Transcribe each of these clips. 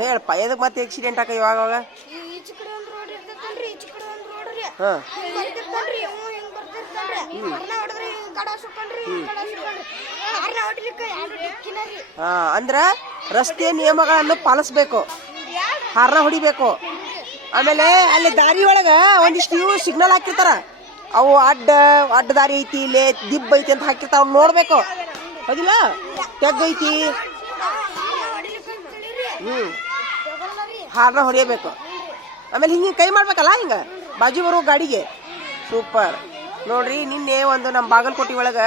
ಹೇಳಪ್ಪ ಎದಕ್ಕೆ ಮತ್ತೆ ಆಕ್ಸಿಡೆಂಟ್ ಆಕ ಇವಾಗ ಅಂದ್ರ ರಸ್ತೆ ನಿಯಮಗಳನ್ನು ಪಾಲಿಸ್ಬೇಕು, ಹಾರ್ನ ಹೊಡಿಬೇಕು. ಆಮೇಲೆ ಅಲ್ಲಿ ದಾರಿ ಒಳಗ ಒಂದಿಷ್ಟು ಇವು ಸಿಗ್ನಲ್ ಹಾಕಿರ್ತಾರ, ಅವು ಅಡ್ಡ ದಾರಿ ಐತಿ, ಇಲ್ಲೇ ದಿಬ್ಬ ಐತಿ ಅಂತ ಹಾಕಿರ್ತಾರ, ಅವ್ನು ನೋಡ್ಬೇಕು. ಹೌದಿಲ್ಲ, ತೆಗ್ಗೈತಿ, ಹಾರ್ನ ಹೊಡಿಯಬೇಕು. ಆಮೇಲೆ ಹಿಂಗೆ ಕೈ ಮಾಡ್ಬೇಕಲ್ಲ, ಹಿಂಗ ಬಾಜು ಬರೋ ಗಾಡಿಗೆ. ಸೂಪರ್ ನೋಡ್ರಿ. ನಿನ್ನೆ ಒಂದು ನಮ್ಮ ಬಾಗಲಕೋಟೆ ಒಳಗ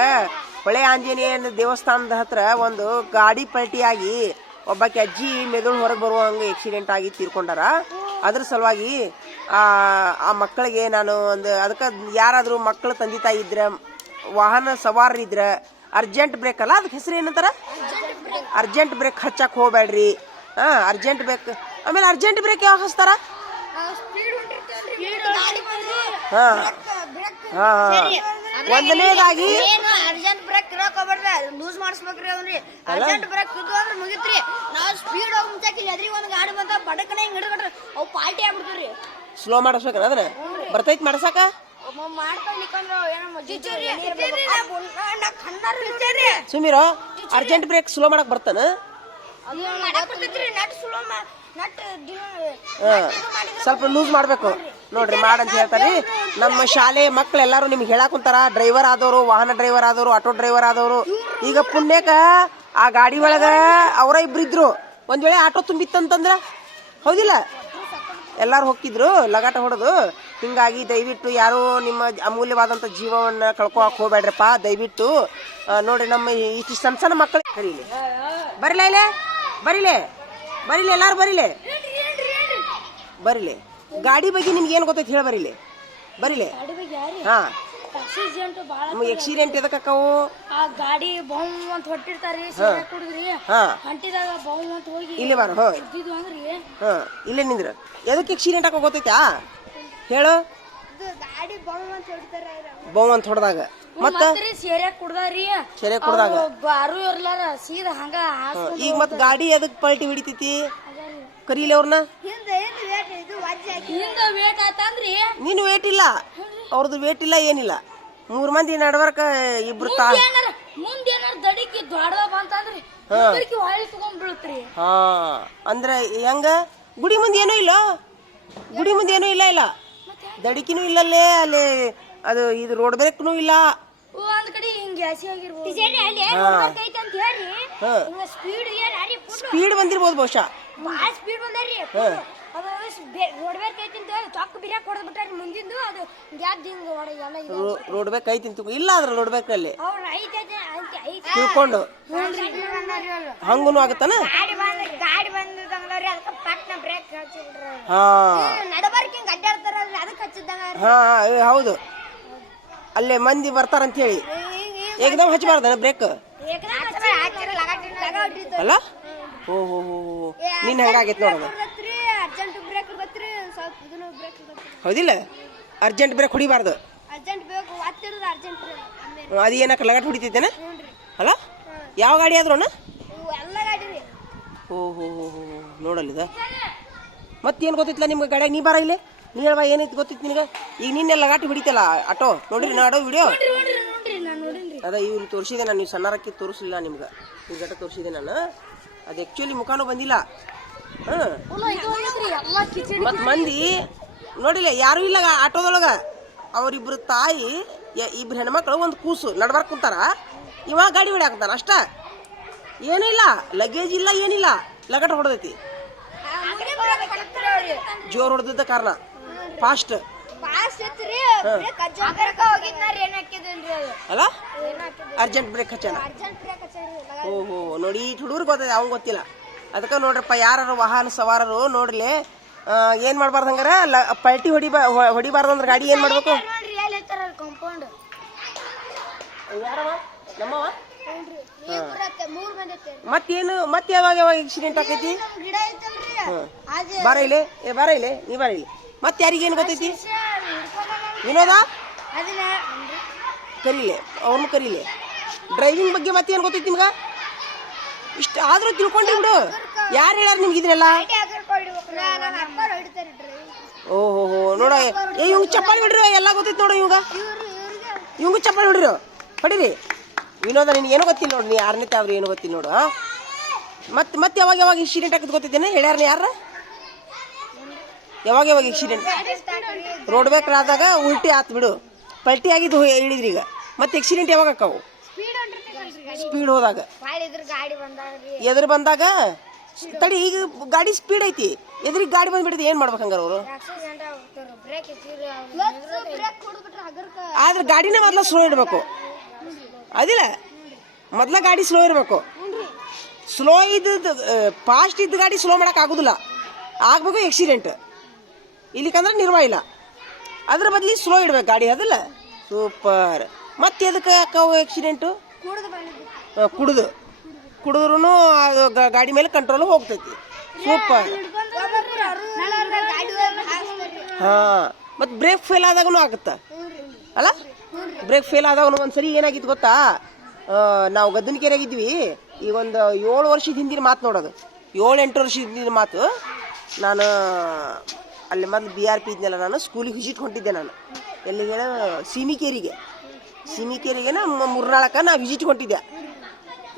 ಹೊಳೆ ಆಂಜನೇಯನ ದೇವಸ್ಥಾನದ ಹತ್ರ ಒಂದು ಗಾಡಿ ಪಲ್ಟಿಯಾಗಿ ಒಬ್ಬಾಕಿ ಅಜ್ಜಿ ಮೆದುಳು ಹೊರಗೆ ಬರುವಂಗೆ ಆಕ್ಸಿಡೆಂಟ್ ಆಗಿ ತೀರ್ಕೊಂಡಾರ. ಅದ್ರ ಸಲುವಾಗಿ ಆ ಮಕ್ಕಳಿಗೆ ನಾನು ಅದಕ್ಕೆ ಯಾರಾದರೂ ಮಕ್ಕಳು ತಂದೆ ತಾಯಿ ಇದ್ರೆ, ವಾಹನ ಸವಾರರಿದ್ರ ಅರ್ಜೆಂಟ್ ಬ್ರೇಕ್ ಅಲ್ಲ, ಅದಕ್ಕೆ ಹೆಸರು ಏನಂತಾರ, ಅರ್ಜೆಂಟ್ ಬ್ರೇಕ್ ಹಚ್ಚಕ್ಕೆ ಹೋಗ್ಬೇಡ್ರಿ. Urgent brake. ಆಮೇಲೆ ಅರ್ಜೆಂಟ್ ಬ್ರೇಕ್ ಯಾವಾಗ ಹಚ್ತಾರ? ಒಂದನೇದಾಗಿ ಅರ್ಜೆಂಟ್ ಬ್ರೇಕ್ ಲೂಸ್ ಮಾಡಿಸ್ಬೇಕ್ರಿ. ಅವ್ರಿ ಅರ್ಜೆಂಟ್ ಬ್ರೇಕ್ ಇದ್ದು ಅಂದ್ರೆ ಮುಗಿತ್ರಿ. ನಾವು ಸ್ಪೀಡ್ ಹೋಗಿ ಮುಂಚಾಕಿಲ್ಲ ಅದ್ರಿ ಒಂದು ಗಾಡಿ ಬಂದ ಬಡಕನೆ ಹಿಂಗ್ ಹಿಡ್ಕೊಟ್ರಿ ಅವು ಪಾಲ್ಟಿ ಆಗ್ಬಿಡ್ತೀವ್ರಿ. ಸ್ಲೋ ಮಾಡಿಸ್ಬೇಕ ಅದನ್ನ ಬರ್ತೈತಿ ಮಾಡ್ಸಕ ಸುಮೀರೋ. ಅರ್ಜೆಂಟ್ ಬ್ರೇಕ್ ಸ್ಲೋ ಮಾಡಕ್ ಬರ್ತಾನ? ಸ್ವಲ್ಪ ಲೂಸ್ ಮಾಡ್ಬೇಕು ನೋಡ್ರಿ, ಮಾಡಂತ ಹೇಳ್ತಾರಿ. ನಮ್ಮ ಶಾಲೆ ಮಕ್ಳು ಎಲ್ಲಾರು ನಿಮ್ಗೆ ಹೇಳಕ್ ಕುಂತಾರ, ಡ್ರೈವರ್ ಆದವರು, ವಾಹನ ಡ್ರೈವರ್ ಆದವರು, ಆಟೋ ಡ್ರೈವರ್ ಆದವರು. ಈಗ ಪುಣ್ಯಕ ಆ ಗಾಡಿ ಒಳಗ ಅವರ ಇಬ್ರು ಇದ್ರು. ಒಂದ್ ವೇಳೆ ಆಟೋ ತುಂಬಿತ್ತಂತಂದ್ರ, ಹೌದಿಲ್ಲ, ಎಲ್ಲಾರು ಹೋಗ್ತಿದ್ರು ಲಗಾಟ ಹೊಡೆದು. ಹಿಂಗಾಗಿ ದಯವಿಟ್ಟು ಯಾರು ನಿಮ್ಮ ಅಮೂಲ್ಯವಾದಂತ ಜೀವವನ್ನ ಕಳ್ಕೊಳಕ್ ಹೋಗ್ಬೇಡ್ರಪ್ಪ ದಯವಿಟ್ಟು. ನೋಡ್ರಿ, ನಮ್ಮ ಇಷ್ಟು ಸಣ್ಣ ಸಣ್ಣ ಮಕ್ಕಳು ಬರೀಲಿ, ಬರಿಲ ಇಲ್ಲೇ, ಬರಿಲೆ ಬರಿಲೆ, ಎಲ್ಲಾರು ಬರಿಲೆ ಬರಿಲೆ. ಗಾಡಿ ಬಗ್ಗೆ ನಿಮ್ಗೆ ಏನ್ ಗೊತ್ತೈತಿ ಹೇಳ, ಬರಿಲೆ ಬರಿಲೆ. ಹಾ, ಆಕ್ಸಿಡೆಂಟ್ ಎದಕ್ಕಾವು? ಆ ಗಾಡಿ ಬಾಂಬ್ ಅಂತ ಹೊಟ್ಟಿರ್ತಾರಿ, ಕುಡಿದ್ರಿ ಹೊಂಟಿದಾಗ ಬಾಂಬ್ ಅಂತ ಹೋಗಿ ಇಲ್ಲಿ ಬಾರ. ಇಲ್ಲೇ ನಿಂದ್ರ. ಎದಕ್ಕೆ ಆಕ್ಸಿಡೆಂಟ್ ಆಗ ಗೊತ್ತೈತಾ ಹೇಳು? ಗಾಡಿ ಬಾಂಬ್ ಅಂತ ಹೊಡಿತಾರ, ಬಾಂಬ್ ಅಂತ ಹೊಡೆದಾಗ ಮತ್ತ ಸೇರೆ ಕುಡ್ದಾರಿ, ಸೇರೆ ಕುಡ್ದಾಗ ಬಾರು ಇರ್ಲಾರ ಸೀದಾ ಹಂಗ. ಈಗ ಮತ್ ಗಾಡಿ ಎದಕ್ ಪಲ್ಟಿ ಹಿಡಿತೈತಿ? ಕರೀಲಿ ಅವ್ರನ್ನ. ವೇಟ್ ಆತಂದ್ರಿ, ನೀನು ವೇಟ್ ಇಲ್ಲ, ಅವ್ರದ್ದು ವೇಟ್ ಇಲ್ಲ, ಏನಿಲ್ಲ. 3 ಮಂದಿ ನಡ್ವರ್ಕ ಇಬ್ರು ಮುಂದೇನಾರ ದಡಿಕಿ ದೊಡ್ಡ ಬಂತಂದ್ರಿ ಹೊಳಿ ತಗೊಂಡ್ ಬೀಳ್ತ್ರಿ. ಹಾ, ಅಂದ್ರೆ ಹೆಂಗ? ಗುಡಿ ಮುಂದೆ ಏನೂ ಇಲ್ಲ, ಗುಡಿ ಮುಂದೆ ಏನೂ ಇಲ್ಲ, ಇಲ್ಲ ದಡಿಕಿನೂ ಇಲ್ಲಲ್ಲೇ. ಅಲ್ಲಿ ಅದು ಇದು ರೋಡ್ ಬ್ರೇಕ್ನೂ ಇಲ್ಲ. ಒಂದ್ ಕಡೆ ಹಿಂಗೆ ಸ್ಪೀಡ್ ಬಂದಿರ್ಬೋದು ಬಹುಶಃ. ಸ್ಪೀಡ್ ಬಂದ್ರಿ, ರೋಡ್ ಬೇಕ್ ಐತಿ ಅಂತ ಚೊಕ್ಕ ಬಿರಿಯಾಕ್ ಹೊಡೆದ್ ಬಿಟ್ಟಾರಿ ಮುಂದಿಂದು. ಅದು ರೋಡ್ ಬೇಕ್ ಐತಿ ಅಂತ ಇಲ್ಲ, ಅದ್ರ ರೋಡ್ ಬೇಕ್ ಅಲ್ಲಿ ತಿಳ್ಕೊಂಡು ಹಂಗೂನು ಆಗತ್ತಾನ. ಗಾಡಿ ಬಂದ್ರಿ ಅದಕ್ಕೆ ಪಟ್ನ ಬ್ರೇಕ್ ಹಚ್ಚಿಬಿಟ್ರ. ಹಾ, ನಡಬರ್ಕ್ ಹಿಂಗ್ ಅಡ್ಡಾಡ್ತಾರ ಅದಕ್ಕೆ ಹಚ್ಚಿದ್ದಂಗ. ಹಾ ಹೌದು, ಅಲ್ಲೇ ಮಂದಿ ಬರ್ತಾರಂತ ಹೇಳಿ ಏಕದಮ್ ಹಚ್ಚಬಾರ್ದನ ಬ್ರೇಕ್ ಅಲ್ಲ? ಓಹೋ, ನೀನ್ ಹೆಂಗಾಗೈತಿ ನೋಡೋದು. ಹೌದಿಲ್ಲ, ಅರ್ಜೆಂಟ್ ಬ್ರೇಕ್ ಹೊಡಿಬಾರ್ದು. ಅದು ಏನಕ್ಕ ಲಗಾಟ್ ಹೊಡಿತೈತೇನ ಅಲ್ಲ? ಯಾವ ಗಾಡಿ ಆದ್ರೂ? ಓಹೋ, ನೋಡಲ್ಲಿದ. ಮತ್ತೇನು ಗೊತ್ತಿತ್ತಲ್ಲ ನಿಮ್ಗೆ ಗಾಡಿಯಾಗ? ನೀ ಬಾರ ಇಲ್ಲೇ, ನೀ ಹೇಳುವ ಏನೈತಿ ಗೊತ್ತಿತ್ತು ನಿನಗೆ? ಈಗ ನಿನ್ನೆ ಲಗಾಟಿ ಹೊಡಿತಲ್ಲ ಆಟೋ, ನೋಡ್ರಿ ನಾಡೋ ವಿಡಿಯೋ ಅದ ಇವ್ರು ತೋರಿಸಿದೆ ನಾನು. ನೀವು ಸಣ್ಣರಕ್ಕೆ ತೋರಿಸಲಿಲ್ಲ ನಿಮ್ಗೆ, ಈ ಘಟ ತೋರಿಸಿದೆ ನಾನು. ಅದು ಆ್ಯಕ್ಚುಲಿ ಮುಖಾನು ಬಂದಿಲ್ಲ. ಮತ್ ಮಂದಿ ನೋಡಿಲ್ಲ, ಯಾರು ಇಲ್ಲ ಆಟೋದೊಳಗ. ಅವ್ರಿಬ್ರು ತಾಯಿ, ಇಬ್ರು ಹೆಣ್ಮಕ್ಳು, ಒಂದು ಕೂಸು ನಡ್ಬಾರ್ಕ್ ಕುಂತಾರ. ಇವಾಗ ಗಾಡಿ ಹೊಡ್ಯಾಕಂತಾನ ಅಷ್ಟ, ಏನೂ ಇಲ್ಲ, ಲಗೇಜ್ ಇಲ್ಲ, ಏನಿಲ್ಲ. ಲಗಟ್ ಹೊಡೆದೈತಿ, ಜೋರ್ ಹೊಡೆದಿದ್ದ ಕಾರಣ. ಫಾಸ್ಟ್ ಅಲ್ಲ, ಅರ್ಜೆಂಟ್ ಬ್ರೇಕ್ ಹಚ್ಚಾನ. ಓಹೋ, ನೋಡಿ ಈ ಹುಡುಗರು ಗೊತ್ತದ, ಅವ್ನ್ ಗೊತ್ತಿಲ್ಲ. ಅದಕ್ಕೆ ನೋಡ್ರಪ್ಪ, ಯಾರು ವಾಹನ ಸವಾರರು ನೋಡ್ಲಿ, ಏನ್ ಮಾಡ್ಬಾರ್ದು ಹಂಗಾರ, ಪಲ್ಟಿ ಹೊಡಿಬಾರ್ದು ಅಂದ್ರೆ ಗಾಡಿ ಏನ್ ಮಾಡ್ಬೇಕು? ಮತ್ತೇನು, ಮತ್ತೆ ಯಾವಾಗ ಆಕ್ಸಿಡೆಂಟ್ ಆಕೈತಿ? ಬಾರ ಇಲ್ಲೇ, ಬಾರ ಇಲ್ಲೇ, ನೀ ಬಾರ ಇಲ್ಲಿ. ಮತ್ತೆ ಯಾರಿಗೇನು ಗೊತ್ತೈತಿ? ವಿನೋದ ಕರೀಲೆ, ಅವನು ಕರೀಲೆ. ಡ್ರೈವಿಂಗ್ ಬಗ್ಗೆ ಮತ್ತೇನು ಗೊತ್ತೈತಿ ನಿಮ್ಗೆ? ಇಷ್ಟ ಆದ್ರೂ ತಿಳ್ಕೊಂಡಿ ಬಿಡು. ಯಾರು ಹೇಳ್ಯಾರ ನಿಮ್ಗೆ ಇದನ್ನೆಲ್ಲ? ನನ್ನ ಅಪ್ಪ ಹೊಡಿತಾರೆ ಓಹೋ ನೋಡ, ಇವಂಗ ಚಪ್ಪಾಳಿ ಹೊಡ್ರಿ, ಎಲ್ಲ ಗೊತ್ತೈತಿ ನೋಡು. ಇವಂಗ ಚಪ್ಪಾಳಿ ಹೊಡಿರು, ಹೊಡಿರಿ. ವಿನೋದ ನಿನ್ಗೆ ಏನೋ ಗೊತ್ತಿಲ್ಲ ನೋಡು, ನೀ 6ನೇ ತಾವ್ರಿ ಏನೋ ಗೊತ್ತಿಲ್ಲ ನೋಡು. ಮತ್ತೆ ಯಾವಾಗ ಯಾವಾಗ ಇನ್ಸಿಡೆಂಟ್ ಆಗೋದು ಗೊತ್ತಿದ್ದೇನೆ? ಹೇಳ್ಯಾರ ಯಾರ? ಯಾವಾಗ ಆಕ್ಸಿಡೆಂಟ್? ರೋಡ್ ಬೇಕ್ರ ಆದಾಗ ಉಲ್ಟಿ ಆತ್ ಬಿಡು, ಪಲ್ಟಿ ಆಗಿದ್ದು ಹೇಳಿದ್ರಿ. ಈಗ ಮತ್ತೆ ಆಕ್ಸಿಡೆಂಟ್ ಯಾವಾಗ ಆಕಾವು? ಸ್ಪೀಡ್ ಹೋದಾಗ, ಎದುರು ಬಂದಾಗ. ತಡಿ, ಈಗ ಗಾಡಿ ಸ್ಪೀಡ್ ಐತಿ, ಎದುರಿಗೆ ಗಾಡಿ ಬಂದ್ಬಿಟ್ಟಿದೆ, ಏನ್ ಮಾಡ್ಬೇಕು ಹಂಗಾರ ಅವರು? ಆದ್ರೆ ಗಾಡಿನ ಮೊದ್ಲ ಸ್ಲೋ ಇಡ್ಬೇಕು, ಅದಿಲ್ಲ ಮೊದ್ಲ ಗಾಡಿ ಸ್ಲೋ ಇರ್ಬೇಕು. ಸ್ಲೋ ಇದ್ದ ಫಾಸ್ಟ್ ಇದ್ದ ಗಾಡಿ ಸ್ಲೋ ಮಾಡಕ್ ಆಗುದಿಲ್ಲ, ಆಗ್ಬೇಕು ಆಕ್ಸಿಡೆಂಟ್. ಇಲ್ಲಿಕಂದ್ರೆ ನಿರ್ವಾಹ ಇಲ್ಲ, ಅದ್ರ ಬದ್ಲಿ ಸ್ಲೋ ಇಡ್ಬೇಕು ಗಾಡಿ, ಅದಿಲ್ಲ? ಸೂಪರ್. ಮತ್ತೆ ಎದಕ್ಕೆ ಆಕಾವು ಆಕ್ಸಿಡೆಂಟು? ಕುಡಿದ್ರು ಅದು ಗಾಡಿ ಮೇಲೆ ಕಂಟ್ರೋಲ್ ಹೋಗ್ತೈತಿ. ಸೂಪರ್. ಹಾ, ಮತ್ತೆ ಬ್ರೇಕ್ ಫೇಲ್ ಆದಾಗೂ ಆಗುತ್ತ ಅಲ್ಲ? ಬ್ರೇಕ್ ಫೇಲ್ ಆದಾಗ ಒಂದ್ಸರಿ ಏನಾಗಿತ್ತು ಗೊತ್ತಾ? ನಾವು ಗದ್ದನಕೆರೆಯಾಗಿದ್ವಿ. ಈಗ ಒಂದು 7 ವರ್ಷದ ಹಿಂದಿನ ಮಾತು ನೋಡೋದು, 7-8 ವರ್ಷದ ಹಿಂದಿನ ಮಾತು. ನಾನು ಅಲ್ಲಿ ಮೊದಲು BRP ಇದ್ನಲ್ಲ, ನಾನು ಸ್ಕೂಲಿಗೆ ವಿಸಿಟ್ ಹೊಂಟಿದ್ದೆ. ನಾನು ಎಲ್ಲಿ ಹೇಳ, ಸೀಮಿಕೇರಿಗೆ ನಾ 3-4 ನಾ ವಿಸಿಟ್ ಹೊಂಟಿದ್ದೆ.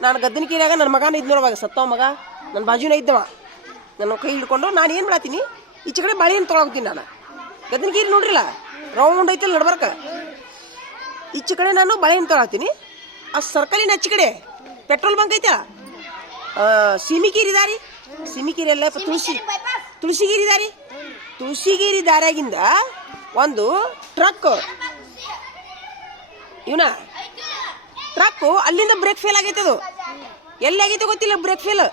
ನಾನು ಗದ್ದನಕೆರೆಯಾಗ ನನ್ನ ಮಗನ ಇದ್ನೋವಾಗ, ಸತ್ತವ ಮಗ ನನ್ನ ಬಾಜುನ ಇದ್ದವ. ನನ್ನ ಕೈ ಹಿಡ್ಕೊಂಡು ನಾನು ಏನು ಮಾಡತ್ತೀನಿ, ಈಚೆ ಕಡೆ ಬಾಳೆಹಣ್ಣು ತೊಗೊಳಗ್ತೀನಿ. ನಾನು ಗದ್ದನಕೆರೆ ನೋಡ್ರಿಲ್ಲ, ರೌಂಡ್ ಐತಲ್ಲ ನಡ್ಬರ್ಕ, ಈಚೆ ಕಡೆ ನಾನು ಬಾಳೆಹಣ್ಣು ತೊಗೊಳತ್ತೀನಿ. ಆ ಸರ್ಕಲಿನ ಆಚೆ ಕಡೆ ಪೆಟ್ರೋಲ್ ಬಂಕ್ ಐತ, ಸೀಮಿಕೇರಿ ದಾರಿ, ಸೀಮಿಕೇರಿ ಎಲ್ಲ ತುಳಸಿಗೇರಿ ದಾರಿ. ತುಳಸಿಗೇರಿ ದಾರಿಯಾಗಿಂದ ಒಂದು ಟ್ರಕ್ ಅಲ್ಲಿಂದ ಬ್ರೇಕ್ ಫೇಲ್ ಆಗೈತೆ. ಅದು ಎಲ್ಲಿ ಆಗೈತೆ ಗೊತ್ತಿಲ್ಲ, ಬ್ರೇಕ್ ಫೇಲ್.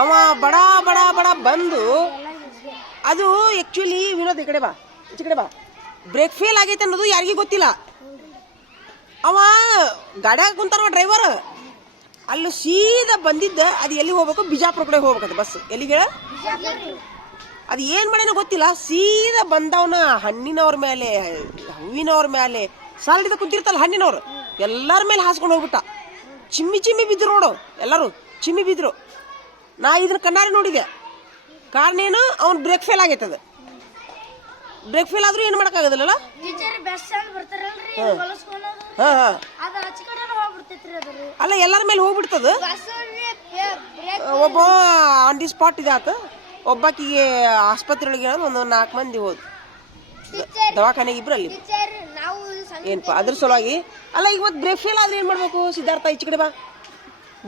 ಅವ ಬಡ ಬಡ ಬಡ ಬಂದು, ಅದು ಆಕ್ಚುಲಿ ವಿನೋದ್ ಈ ಕಡೆ ಬಾ, ಬ್ರೇಕ್ ಫೇಲ್ ಆಗೈತೆ ಅನ್ನೋದು ಯಾರಿಗೂ ಗೊತ್ತಿಲ್ಲ. ಅವ ಗಾಡ್ಯಾಗ ಕುಂತಾರ ಡ್ರೈವರ್, ಅಲ್ಲಿ ಸೀದಾ ಬಂದಿದ್ದ. ಅದು ಎಲ್ಲಿ ಹೋಗ್ಬೇಕು? ಬಿಜಾಪುರ ಕಡೆ ಹೋಗ್ಬೇಕದು ಬಸ್. ಎಲ್ಲಿಗೆ ಹೇಳ? ಅದು ಏನು ಮಾಡೇನೋ ಗೊತ್ತಿಲ್ಲ, ಸೀದಾ ಬಂದವನ ಹಣ್ಣಿನವ್ರ ಮೇಲೆ, ಹೂವಿನವ್ರ ಮೇಲೆ, ಸಾಲಿದ ಕುಂತಿರ್ತಲ್ಲ ಹಣ್ಣಿನವ್ರು, ಎಲ್ಲರ ಮೇಲೆ ಹಾಸ್ಕೊಂಡು ಹೋಗ್ಬಿಟ್ಟ. ಚಿಮ್ಮಿ ಬಿದ್ರು ನೋಡು, ಎಲ್ಲರೂ ಚಿಮ್ಮಿ ಬಿದ್ರು. ನಾ ಇದನ್ನ ಕಣ್ಣಾರೆ ನೋಡಿದೆ. ಕಾರಣ ಏನು? ಅವ್ನು ಬ್ರೇಕ್ ಫೇಲ್ ಆಗೈತದ. ಬ್ರೇಕ್ ಫೇಲ್ ಆದ್ರೂ ಏನು ಮಾಡೋಕ್ಕಾಗೋದಿಲ್ಲ. ಅಲ್ಲ, ಎಲ್ಲರ ಮೇಲೆ ಹೋಗ್ಬಿಡ್ತದ. ಒಬ್ಬ ಆನ್ ದಿ ಸ್ಪಾಟ್ ಇದಾತ, ಒಬ್ಬಾಕಿಗೆ ಆಸ್ಪತ್ರೆ ಒಳಗೆ ಒಂದು 4 ಮಂದಿ ಹೋದ್, ದವಾಖಾನೆಗೆ ಇಬ್ರು ಅಲ್ಲಿ. ಏನಪ್ಪ ಅದ್ರ ಸಲುವಾಗಿ ಅಲ್ಲ. ಈಗ ಮತ್ತೆ ಬ್ರೇಕ್ ಫೇಲ್ ಆದ್ರೆ ಏನ್ ಮಾಡ್ಬೇಕು? ಸಿದ್ಧಾರ್ಥ ಈಚೆ ಕಡೆ ಬಾ.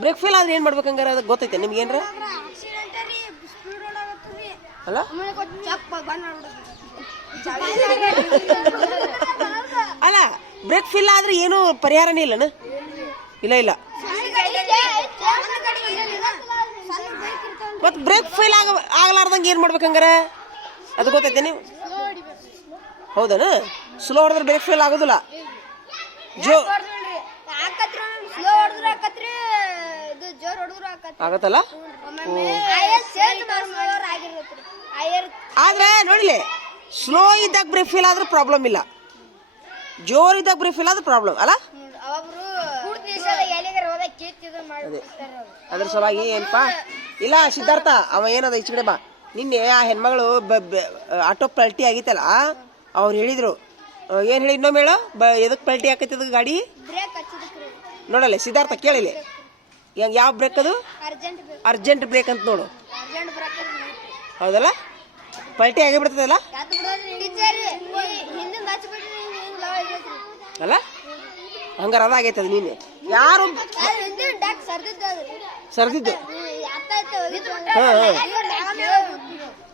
ಬ್ರೇಕ್ ಫೇಲ್ ಆದ್ರೆ ಏನ್ ಮಾಡ್ಬೇಕು ಹಂಗಾರ? ಅದಕ್ಕೆ ಗೊತ್ತೈತೆ ನಿಮ್ಗೆ ಏನ್ರ? ಅಲ್ಲ, ಅಲ್ಲ ಬ್ರೇಕ್ ಫೇಲ್ ಆದ್ರೆ ಏನು ಪರಿಹಾರನೇ ಇಲ್ಲನ? ಇಲ್ಲ. ಮತ್ ಬ್ರೇಕ್ ಫೇಲ್ ಆಗ್ಲಾರ್ದಂಗೆ ಏನ್ ಮಾಡ್ಬೇಕು ಹಂಗಾರ? ಅದು ಗೊತ್ತೈತೆ ನೀವು? ಹೌದನ? ಸ್ಲೋ ಹೊಡೆದ್ರೆ ಬ್ರೇಕ್ ಫೇಲ್ ಆಗೋದಿಲ್ಲ. ಆಗತ್ತಲ್ಲ. ಆದ್ರೆ ನೋಡಿಲೆ, ಸ್ಲೋ ಇದ್ದಾಗ ಬ್ರೇಕ್ ಫೇಲ್ ಆದ್ರೆ ಪ್ರಾಬ್ಲಮ್ ಇಲ್ಲ, ಜೋರ್ ಇದ್ದಾಗ ಬ್ರೇಕ್ ಫೇಲ್ ಆದ್ರೆ ಪ್ರಾಬ್ಲಮ್ ಅಲ್ಲ. ಅದ್ರ ಸಲುವಾಗಿ ಏನಪ್ಪ ಇಲ್ಲ ಸಿದ್ಧಾರ್ಥ, ಅವ ಏನದ ಈಚೆ ಕಡೆ ಬಾ. ನಿನ್ನೆ ಆ ಹೆಣ್ಮಗಳು ಆಟೋ ಪಲ್ಟಿ ಆಗಿತ್ತಲ್ಲ, ಅವ್ರು ಹೇಳಿದ್ರು. ಏನ್ ಹೇಳಿ ಇನ್ನೊಮ್ಮೆ ಹೇಳೋ, ಎದಕ್ ಪಲ್ಟಿ ಆಕೈತದ ಗಾಡಿ? ನೋಡಲ್ಲ ಸಿದ್ಧಾರ್ಥ, ಕೇಳಿಲ್ಲ. ಯಾವ ಬ್ರೇಕ್ ಅದು? ಅರ್ಜೆಂಟ್ ಬ್ರೇಕ್ ಅಂತ ನೋಡು. ಹೌದಲ್ಲ, ಪಲ್ಟಿ ಆಗಿಬಿಡ್ತದಲ್ಲ ಅಲ್ಲ. ಹಂಗಾರ ಅದಾಗೈತದ. ನೀನೆ ಯಾರು ಸರ್ದಿದ್ದು?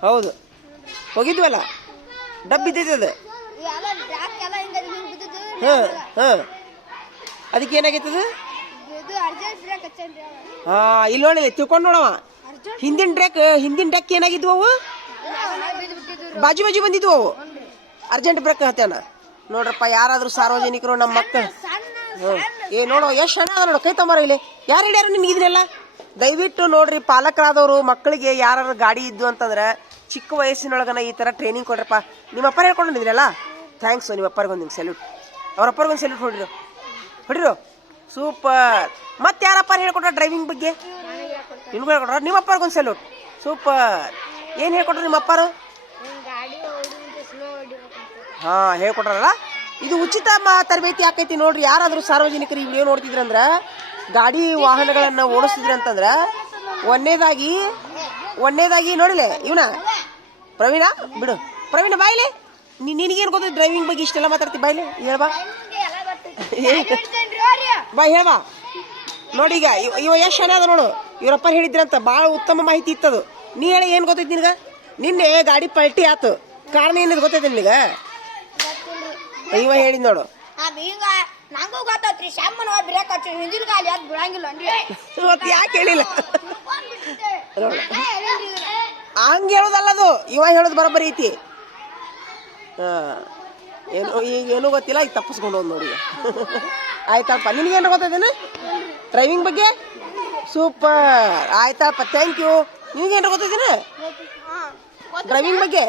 ಹೌದು, ಹೋಗಿದ್ವಲ್ಲ, ಡಬ್ ಬಿದ್ದೈತದ. ಅದಕ್ಕೆ ಏನಾಗೈತದ? ಇಲ್ಲಿ ನೋಡಿ, ತಿಳ್ಕೊಂಡು ನೋಡವ. ಹಿಂದಿನ ಡೆಕ್ ಏನಾಗಿದ್ವು? ಅವು ಬಾಜು ಬಂದಿದ್ವು. ಅವು ಅರ್ಜೆಂಟ್ ಬ್ರೇಕ್ ಹತ್ತೇನ ನೋಡ್ರಪ್ಪ. ಯಾರಾದ್ರೂ ಸಾರ್ವಜನಿಕರು ನಮ್ಮ ಮಕ್ಕಳು ನೋಡೋ ಎಷ್ಟು ಹಣ ಅದ ನೋಡು, ಕೈ ತಮ್ಮರ ಇಲ್ಲಿ. ಯಾರು ಹೇಳ್ಯಾರು ನಿಮ್ಗೆ ಇದನ್ನೆಲ್ಲ? ದಯವಿಟ್ಟು ನೋಡ್ರಿ, ಪಾಲಕರಾದವರು ಮಕ್ಕಳಿಗೆ ಯಾರು ಗಾಡಿ ಇದ್ದು ಅಂತಂದ್ರೆ ಚಿಕ್ಕ ವಯಸ್ಸಿನೊಳಗನ ಈ ಥರ ಟ್ರೈನಿಂಗ್ ಕೊಡ್ರಪ್ಪ. ನಿಮ್ಮ ಅಪ್ಪರ ಹೇಳ್ಕೊಂಡಿದ್ರಲ್ಲ, ಥ್ಯಾಂಕ್ಸ್. ನಿಮ್ಮ ಅಪ್ಪರಿಗೊಂದು ನಿಮ್ಗೆ ಸಲ್ಯೂಟ್, ಅವ್ರ ಅಪ್ಪರಿಗೊಂದು ಸಲ್ಯೂಟ್ ಹೊಡಿರು. ಸೂಪರ್. ಮತ್ತೆ ಯಾರಪ್ಪ ಹೇಳ್ಕೊಟ್ರ ಡ್ರೈವಿಂಗ್ ಬಗ್ಗೆ? ನಿಮ್ಗೆ ಹೇಳ್ಕೊಟ್ರ? ನಿಮ್ಮ ಅಪ್ಪರಿಗೊಂದು ಸಲ್ಯೂಟ್. ಸೂಪರ್. ಏನು ಹೇಳ್ಕೊಟ್ರು ನಿಮ್ಮ ಅಪ್ಪಾರು? ಗಾಡಿ ಹೊಡಿಯುವಂತೆ ಸ್ಲೋ ಹೊಡಿಬೇಕಂತ. ಹಾ ಹೇಳ್ಕೊಟ್ರಲ್ಲ. ಇದು ಉಚಿತ ತರಬೇತಿ ಆಕೈತಿ ನೋಡ್ರಿ. ಯಾರಾದ್ರೂ ಸಾರ್ವಜನಿಕರು ಈ ವಿಡಿಯೋ ನೋಡ್ತಿದ್ರಂದ್ರ ಗಾಡಿ ವಾಹನಗಳನ್ನ ಓಡಿಸ್ತಿದ್ರಿ ಅಂತಂದ್ರ ಒಂದನೇದಾಗಿ ನೋಡಿಲೆ ಇವನ ಪ್ರವೀಣ ಬಿಡು. ಪ್ರವೀಣ ಬಾಯ್ಲೆ ನಿನಗೇನು ಗೊತ್ತ ಡ್ರೈವಿಂಗ್ ಬಗ್ಗೆ ಇಷ್ಟೆಲ್ಲ ಮಾತಾಡ್ತಿ? ಬಾಯ್ಲೆ ಹೇಳ್ಬಾ ಬಾಯ್ ಹೇಳ್ಬಾ. ನೋಡಿ ಈಗ ಇವ ಎಷ್ಟು ಚೆನ್ನಾದ ನೋಡು. ಇವ್ರಪ್ಪ ಹೇಳಿದ್ರಂತ ಭಾಳ ಉತ್ತಮ ಮಾಹಿತಿ ಇತ್ತದು. ನೀ ಹೇಳಿ ಏನು ಗೊತ್ತೈತಿ ನಿನಗ? ನಿನ್ನೆ ಗಾಡಿ ಪಲ್ಟಿ ಆತು, ಕಾರಣ ಏನದು ಗೊತ್ತೈತಿ ನಿನಗ? ಇವ ಹೇಳಿದ್ ನೋಡು. ನಂಗೂ ಗೊತ್ತೈತ್ರಿ, ಶಾಮನ್ ಬ್ರೇಕ್ ಹಚ್ಚಿ ಹಿಂದಿನ ಗಾಲಿ ಅದು ಬಿಡಂಗಿಲ್ಲ ಮತ್ತೆ ಯಾಕೆ ಹೇಳಿಲ್ಲ? ಹಂಗೆ ಹೇಳೋದಲ್ಲದು, ಇವ ಹೇಳೋದು ಬರೋಬ್ಬರಿ ಐತಿ. ಏನೂ ಗೊತ್ತಿಲ್ಲ, ಈಗ ತಪ್ಪಿಸ್ಕೊಂಡು ಹೋದ್ ನೋಡಿ. ಆಯ್ತಪ್ಪ, ನಿನಗೇನು ಗೊತ್ತೈತೇನು ಡ್ರೈವಿಂಗ್ ಬಗ್ಗೆ? ಸೂಪರ್, ಆಯ್ತಪ್ಪ, ಥ್ಯಾಂಕ್ ಯು. ನಿನಗೇನು ಗೊತ್ತೈತೇನು ಡ್ರೈವಿಂಗ್ ಬಗ್ಗೆ?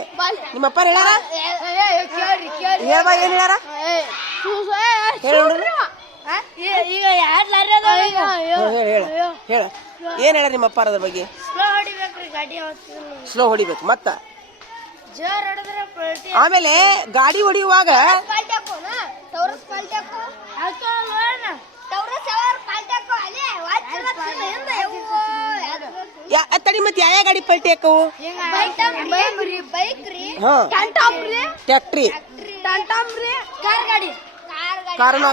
ನಿಮ್ಮಪ್ಪ ಹೇಳ್ಯಾರ? ಹೇಳ್ಬಾ, ಏನು ಹೇಳ್ಯಾರ ಹೇಳ. ಹೇಳ ಏನ್ ಹೇಳ ನಿಮ್ಮಪ್ಪ ಅದ್ರ ಬಗ್ಗೆ? ಸ್ಲೋ ಹೊಡಿಬೇಕ್ರಿ ಗಾಡಿ, ಸ್ಲೋ ಹೊಡಿಬೇಕು. ಮತ್ತ ಜೋರ್ ಹೊಡೆದ್ರೆ ಪಲ್ಟಿ. ಆಮೇಲೆ ಗಾಡಿ ಹೊಡಿಯುವಾಗ ಪಲ್ಟಿ ಹಾಕೋಣ, ಟೌರಸ್ ಪಲ್ಟಿ ಹಾಕೋ, ಟೌರಸ್ ಯಾರು ಪಲ್ಟಿ ಹಾಕೋ ಅಲ್ಲೇ ತಡಿ. ಮತ್ತೆ ಯಾವ ಗಾಡಿ ಪಲ್ಟಿ ಹಾಕವು? ಬೈಕ್ ರೀ, ಹಾ ಟ್ಯಾಂಟಮ್ ರೀ, ಟ್ಯಾಕ್ಟ್ರಿ, ಟ್ಯಾಂಟಮ್ ರೀ, ಕಾರ್ ಗಾಡಿ, ಕಾರಣ